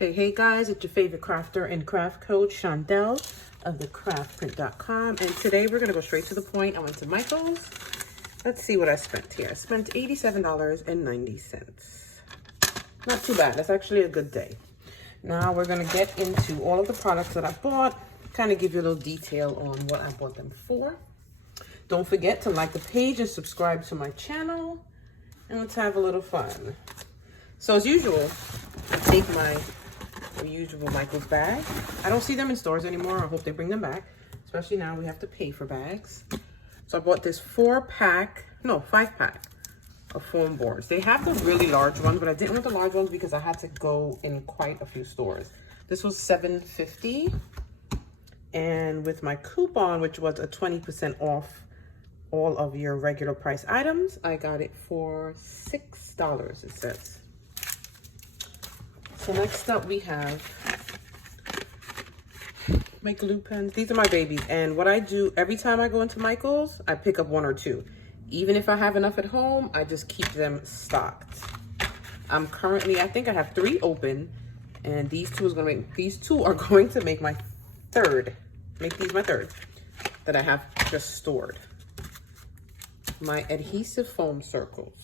Hey guys, it's your favorite crafter and craft coach, Shondell of thecraftprint.com. And today we're gonna go straight to the point. I went to Michael's. Let's see what I spent here. I spent $87.90. Not too bad, that's actually a good day. Now we're gonna get into all of the products that I bought, kind of give you a little detail on what I bought them for. Don't forget to like the page and subscribe to my channel, and let's have a little fun. So as usual, I take my reusable Michael's bag. I don't see them in stores anymore. I hope they bring them back, especially now we have to pay for bags. So I bought this 5-pack of foam boards. They have the really large ones, but I didn't want the large ones because I had to go in quite a few stores. This was $7.50, and with my coupon, which was a 20% off all of your regular price items, I got it for $6, it says. So next up we have my glue pens. These are my babies, and what I do every time I go into Michael's, I pick up 1 or 2. Even if I have enough at home, I just keep them stocked. I'm currently, I think I have 3 open, and these two are going to make my third. Make these my third that I have just stored. My adhesive foam circles.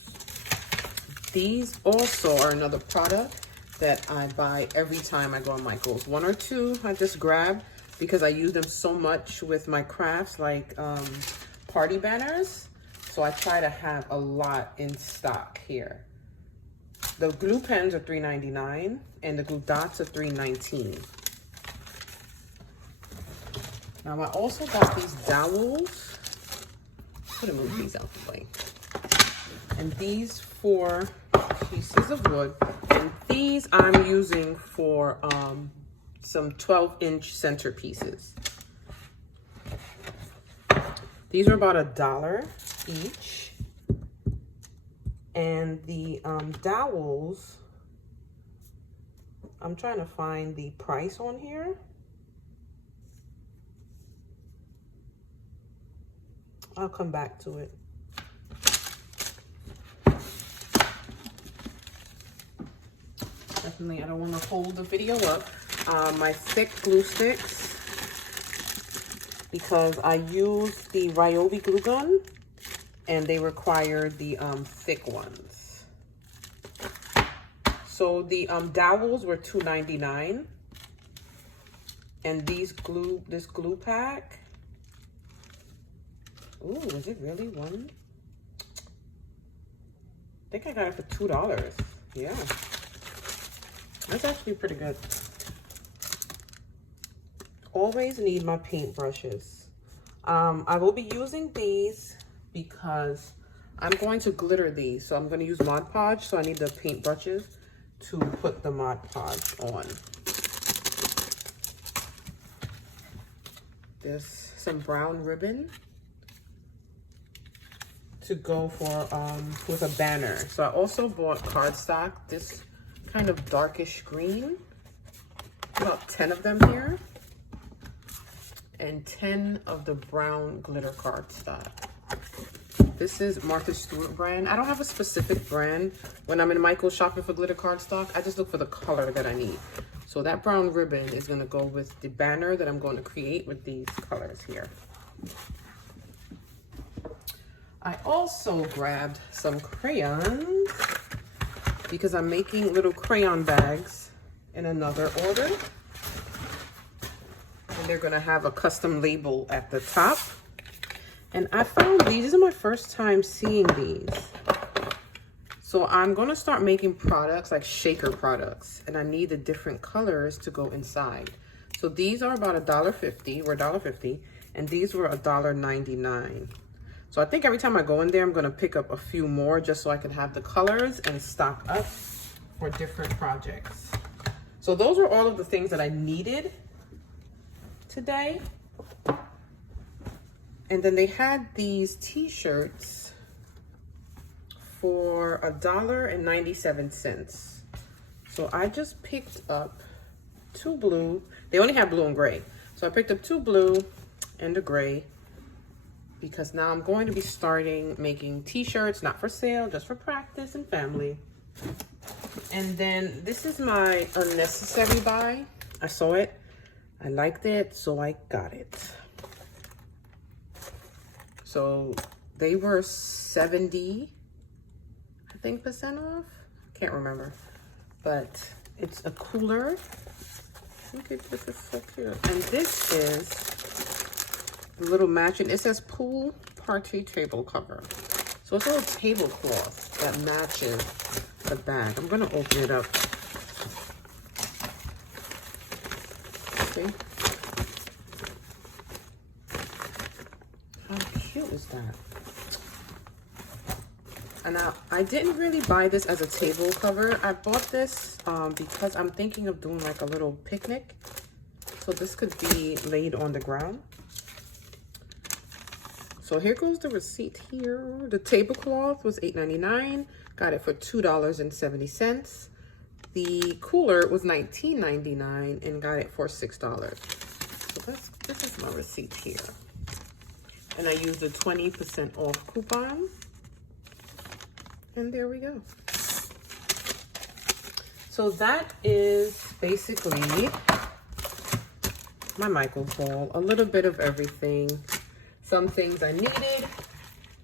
These also are another product that I buy every time I go on Michael's. 1 or 2 I just grab because I use them so much with my crafts, like party banners. So I try to have a lot in stock here. The glue pens are $3.99 and the glue dots are $3.19. Now I also got these dowels. I'm gonna move these out the way. And these 4 pieces of wood. And these I'm using for some 12-inch centerpieces. These are about $1 each. And the dowels, I'm trying to find the price on here. I'll come back to it. Definitely, I don't want to hold the video up. My thick glue sticks, because I use the Ryobi glue gun and they require the thick ones. So the dowels were $2.99, and this glue pack, ooh, is it really one? I think I got it for $2. Yeah. That's actually pretty good. Always need my paint brushes. I will be using these because I'm going to glitter these. So I'm going to use Mod Podge. So I need the paint brushes to put the Mod Podge on. There's some brown ribbon to go for with a banner. So I also bought cardstock, this kind of darkish green, about 10 of them here, and 10 of the brown glitter cardstock. This is Martha Stewart brand. I don't have a specific brand when I'm in Michael's shopping for glitter cardstock. I just look for the color that I need. So that brown ribbon is going to go with the banner that I'm going to create with these colors here. I also grabbed some crayons because I'm making little crayon bags in another order. And they're gonna have a custom label at the top. And I found these. This is my first time seeing these. So I'm gonna start making products, like shaker products. And I need the different colors to go inside. So these are about $1.50, were $1.50, and these were $1.99. So I think every time I go in there, I'm gonna pick up a few more just so I can have the colors and stock up for different projects. So those are all of the things that I needed today. And then they had these t-shirts for $1.97. So I just picked up 2 blue. They only have blue and gray. So I picked up 2 blue and a gray, because now I'm going to be starting making t-shirts, not for sale, just for practice and family. And then this is my unnecessary buy. I saw it, I liked it, so I got it. So they were 70, I think, percent off. Can't remember, but it's a cooler. Look at this, is so cute. And this is the little matching. It says pool party table cover. So it's a little tablecloth that matches the bag. I'm gonna open it up. See? How cute is that? And I didn't really buy this as a table cover. I bought this because I'm thinking of doing like a little picnic. So this could be laid on the ground. So here goes the receipt here. The tablecloth was $8.99. Got it for $2.70. The cooler was $19.99 and got it for $6. So this is my receipt here. And I used a 20% off coupon. And there we go. So that is basically my Michael's haul. A little bit of everything. Some things I needed,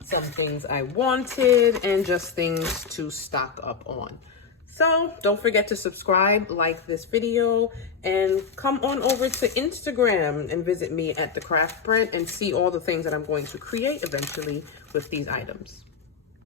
some things I wanted, and just things to stock up on. So don't forget to subscribe, like this video, and come on over to Instagram and visit me at The Craft Bread and see all the things that I'm going to create eventually with these items.